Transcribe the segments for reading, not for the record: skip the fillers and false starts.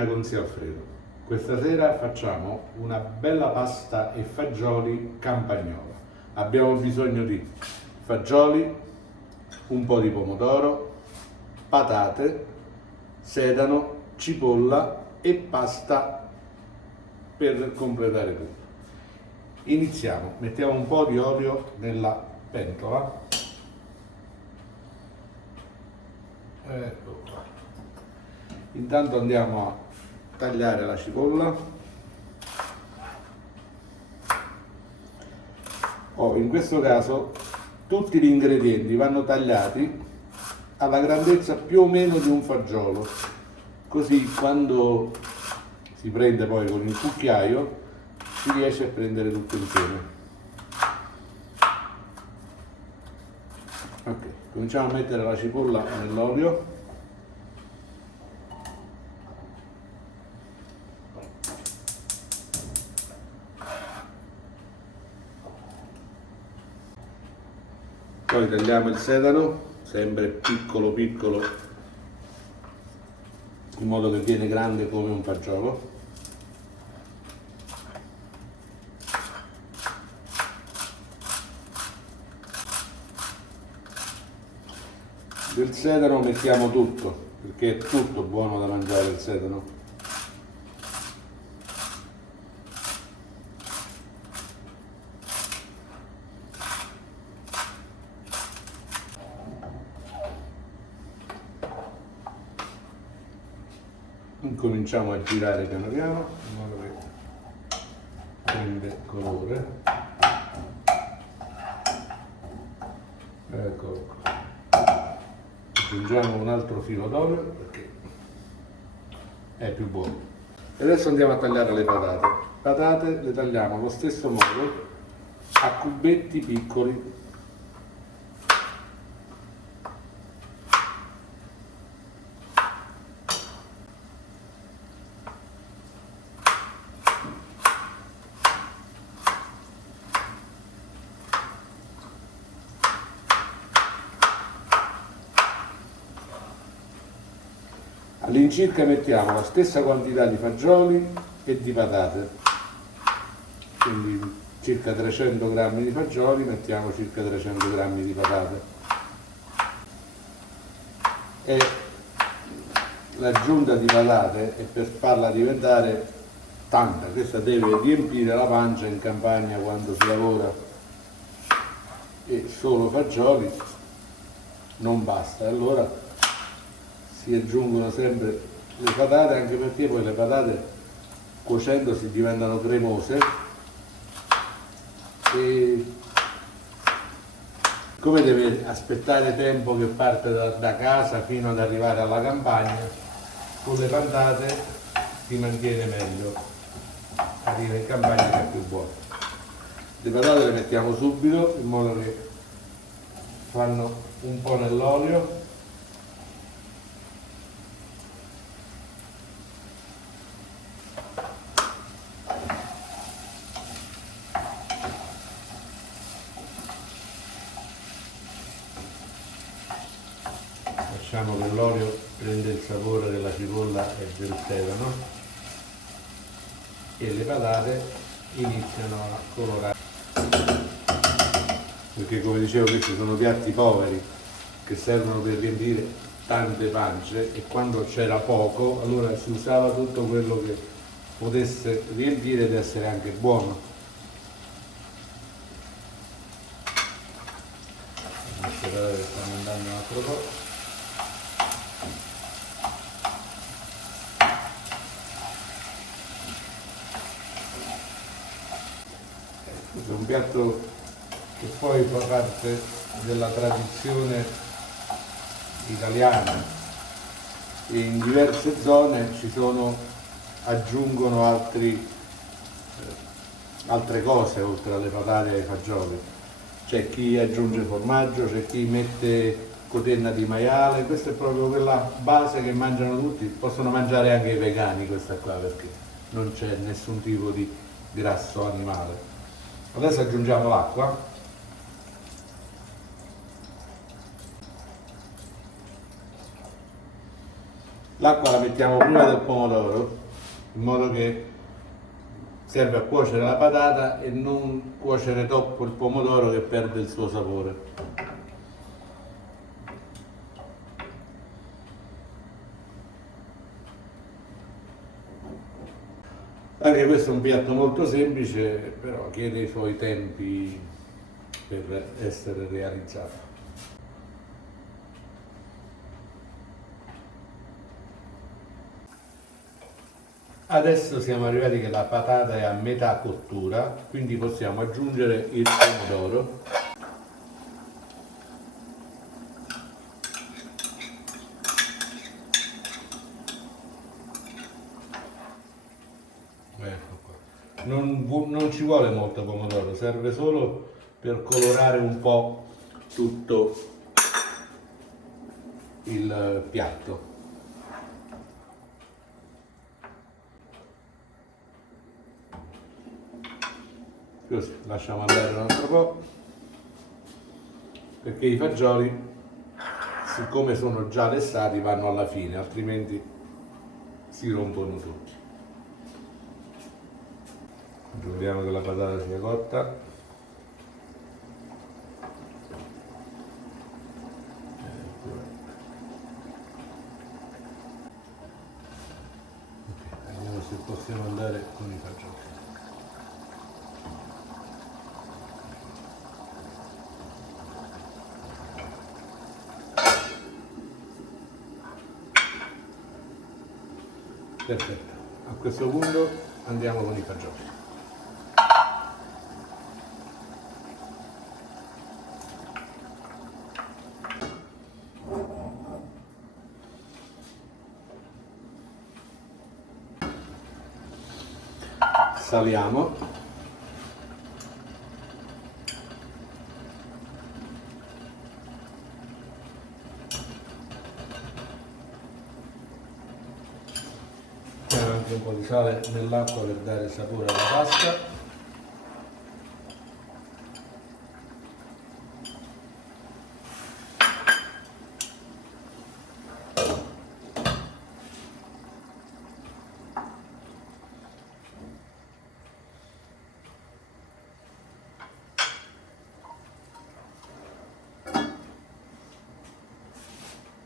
cena con zio Alfredo. Questa sera facciamo una bella pasta e fagioli campagnola. Abbiamo bisogno di fagioli, un po' di pomodoro, patate, sedano, cipolla e pasta per completare tutto. Iniziamo, mettiamo un po' di olio nella pentola. Ecco qua. Intanto andiamo a tagliare la cipolla. In questo caso tutti gli ingredienti vanno tagliati alla grandezza più o meno di un fagiolo, così quando si prende poi con il cucchiaio si riesce a prendere tutto insieme. Ok, cominciamo a mettere la cipolla nell'olio. Poi tagliamo il sedano, sempre piccolo piccolo, in modo che viene grande come un fagiolo. Del sedano mettiamo tutto, perché è tutto buono da mangiare il sedano. Cominciamo a girare piano piano in modo che prende colore. Eccolo qua. Aggiungiamo un altro filo d'olio perché è più buono. E adesso andiamo a tagliare le patate. Patate le tagliamo allo stesso modo, a cubetti piccoli. All'incirca mettiamo la stessa quantità di fagioli e di patate, quindi circa 300 grammi di fagioli, mettiamo circa 300 grammi di patate. E l'aggiunta di patate è per farla diventare tanta, questa deve riempire la pancia in campagna quando si lavora, e solo fagioli non basta, allora si aggiungono sempre le patate, anche perché poi le patate cuocendosi diventano cremose e come deve aspettare tempo che parte da casa fino ad arrivare alla campagna, con le patate si mantiene meglio, arriva in campagna che è più buono. Le patate le mettiamo subito in modo che fanno un po' nell'olio. Lasciamo che l'olio prende il sapore della cipolla e del sedano e le patate iniziano a colorare, perché come dicevo questi sono piatti poveri che servono per riempire tante pance, e quando c'era poco allora si usava tutto quello che potesse riempire ed essere anche buono. Queste patate stanno andando un altro po'. È un piatto che poi fa parte della tradizione italiana e in diverse zone aggiungono altre cose oltre alle patate e ai fagioli. C'è chi aggiunge formaggio, c'è chi mette cotenna di maiale, questa è proprio quella base che mangiano tutti, possono mangiare anche i vegani questa qua perché non c'è nessun tipo di grasso animale. Adesso aggiungiamo l'acqua. L'acqua la mettiamo prima del pomodoro, in modo che serve a cuocere la patata e non cuocere troppo il pomodoro che perde il suo sapore. Anche questo è un piatto molto semplice, però chiede i suoi tempi per essere realizzato. Adesso siamo arrivati che la patata è a metà cottura, quindi possiamo aggiungere il pomodoro. Ecco qua. Non ci vuole molto pomodoro, serve solo per colorare un po' tutto il piatto. Così, lasciamo andare un altro po', perché i fagioli, siccome sono già lessati, vanno alla fine, altrimenti si rompono tutti. Vediamo che la patata sia cotta. Vediamo se possiamo andare con i fagioli. Perfetto, a questo punto andiamo con i fagioli. Saliamo. Mettiamo anche un po' di sale nell'acqua per dare sapore alla pasta.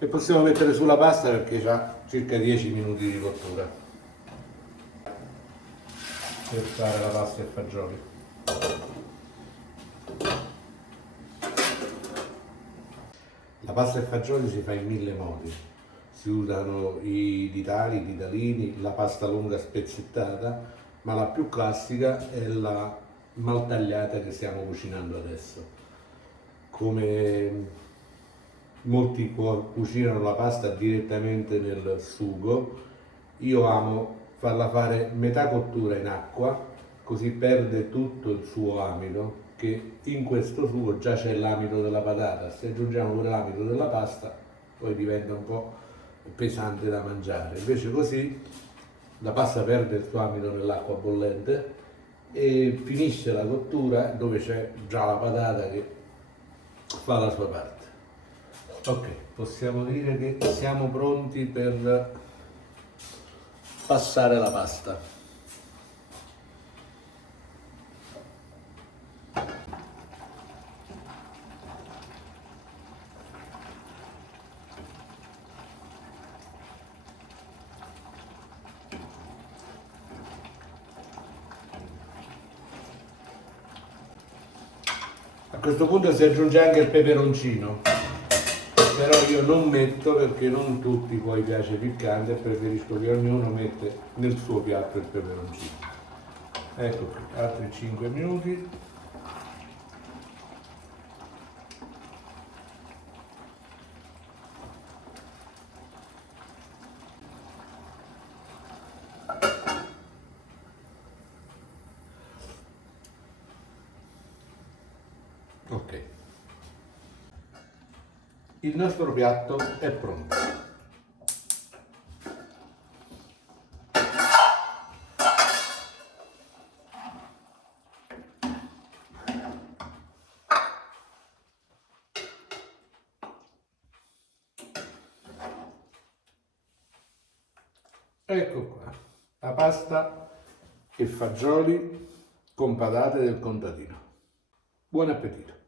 E possiamo mettere sulla pasta perché ha circa 10 minuti di cottura per fare la pasta e fagioli. La pasta e fagioli si fa in 1000 modi. Si usano i ditali, i ditalini, la pasta lunga spezzettata, ma la più classica è la maltagliata che stiamo cucinando adesso. Come molti cucinano la pasta direttamente nel sugo, io amo farla fare metà cottura in acqua, così perde tutto il suo amido, che in questo sugo già c'è l'amido della patata. Se aggiungiamo pure l'amido della pasta, poi diventa un po' pesante da mangiare. Invece così la pasta perde il suo amido nell'acqua bollente e finisce la cottura dove c'è già la patata che fa la sua parte. Ok, possiamo dire che siamo pronti per passare la pasta. A questo punto si aggiunge anche il peperoncino, però io non metto perché non tutti poi piace piccante e preferisco che ognuno mette nel suo piatto il peperoncino. Ecco qui, altri 5 minuti. Ok, il nostro piatto è pronto. Ecco qua, la pasta e fagioli con patate del contadino. Buon appetito!